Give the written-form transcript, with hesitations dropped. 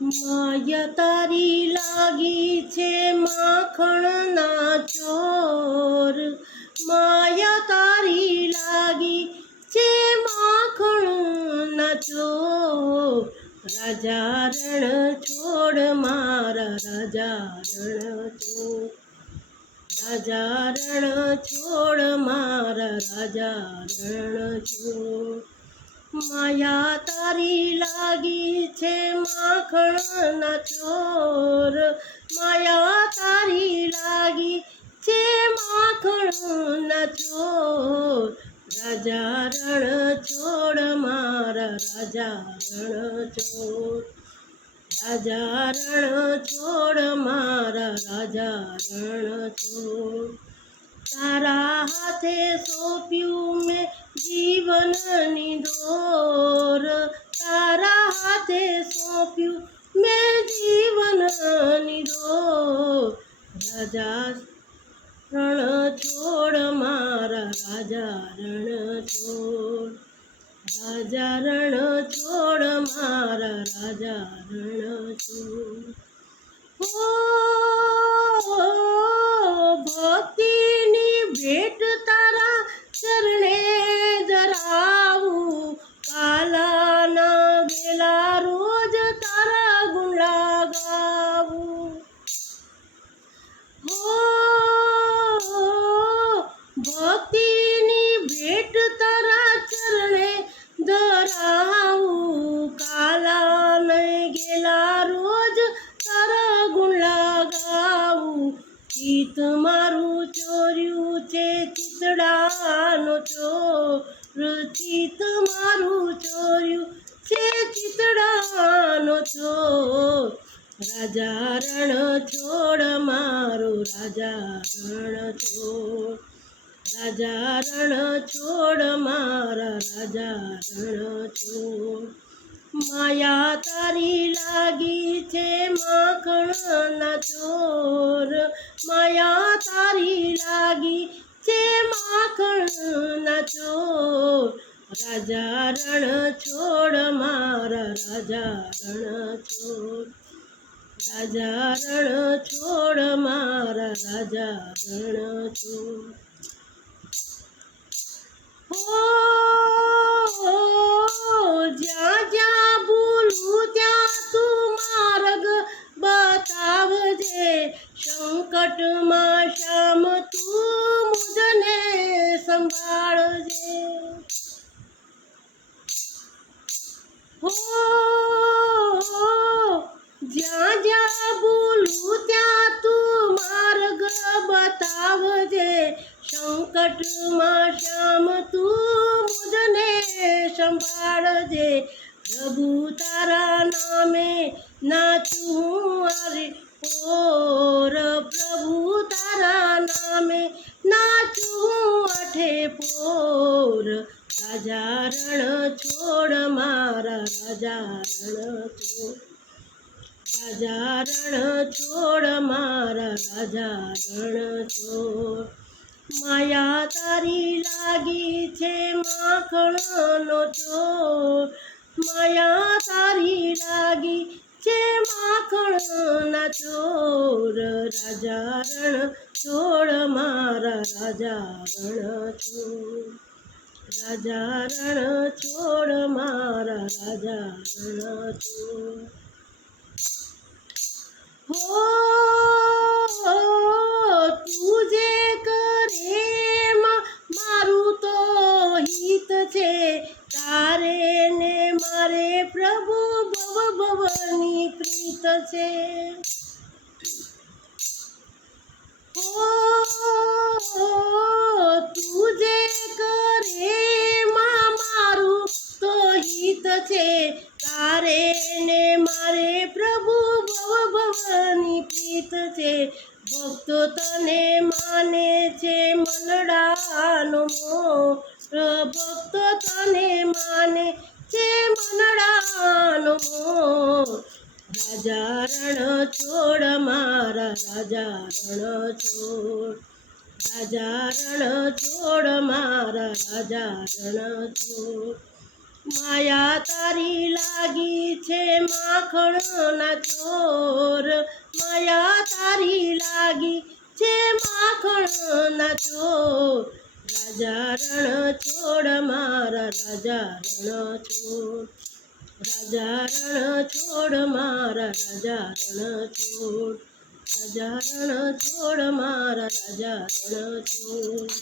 માયા તારી લાગી છે માખણના ચોર, માયા તારી લાગી છે માખણના ચોર, રાજા રણ છોડ મારા રાજા રણ છોડ, રાજા રણ છોડ મારા રાજા રણ છોડ, માયા તારી લાગી છે માખણના ચોર, માયા તારી લાગી છે માખણના ચોર, રાજા રણ છોડ મારા રાજા રણ છોડ, રાજા રણ છોડ મારા રાજા રણ છોડ, તારા હાથે સોંપ્યું મેં જીવનની દોર, તારા હાથે સોંપ્યું મેં જીવનની દોર, રાજા રણ છોડ મારા રાજા રણ છોડ, રાજા રણ છોડ મારા રાજા રણ છોડ. ભક્તિની ભેટ તારા ચરણે ધરાવું, કાલાના ગેલા રોજ તારા ગુણ ગાવું. ભક્તિની ભેટ તારા ચરણે ધરાવું, કાલાને ગેલા રોજ તારા ગુણ ગાવું. ચિત્ત મારું ચોર્યું છે ચિતડાનો ચોર, ચિત્ત મારું ચોર્યું છે ચિતડાનો ચોર, રાજા રણ છોડ મારો રાજા રણ છોડ, રાજા રણ છોડ મારા રાજા રણ છોડ, માયા તારી લાગી છે માખણના ચોર, માયા તારી લાગી છે માખણના ચોર, રાજા રણ છોડ મારા રાજા રણ છોડ, રાજા રણ છોડ મારા રાજા રણ છોડ. જ્યાં જ્યાં ભૂલું ત્યાં તું માર્ગ બતાવજે, સંકટમાં શ્યામ તું મુજને સંભાળજે. જ્યાં જ્યાં ભૂલું ત્યાં તું માર્ગ બતાવજે, સંકટમાં શ્યામ તું મુજને સંભાળજે. પ્રભુ તારા નામે નાચું અરે પોર, પ્રભુ તારા નામે નાચું અઠે પોર, રાજા રણ છોડ મારા રાજા રણ છોડ, રાજા રણ છોડ મારા રાજા રણ છોડ, માયા તારી લાગી છે માખણનો ચોર, માયા તારી લાગી છે માખણના ચોર, રાજા રણ છોડ મારા રાજા રણ છોડ, રાજા રણ છોડ મારા રાજા રણ છોડ. તું જે કરે મારું તો હિત છે, તારે ને મારે પ્રભુ ભવ ભવની પ્રીત છે. તું જે કરે મારું તો હિત છે, તારે ને મારે પ્રભુ ભવ ભવની પ્રીત છે. ભક્તો તને માને છે મનડાનો મોર, ભક્તો તને માને છે મનડાનો મોર, રાજા રણ છોડ મારા રાજા રણ છોડ, રાજા રણ છોડ મારા રાજા રણ છોડ, માયા તારી લાગી છે માખણના ચોર, માયા તારી લાગી છે માખણના ચોર. રાજા રણ છોડ મારા રાજા રણ છોડ, રાજા રણ છોડ મારા રાજા રણ છોડ, રાજા રણ છોડ મારા રાજા રણ છોડ.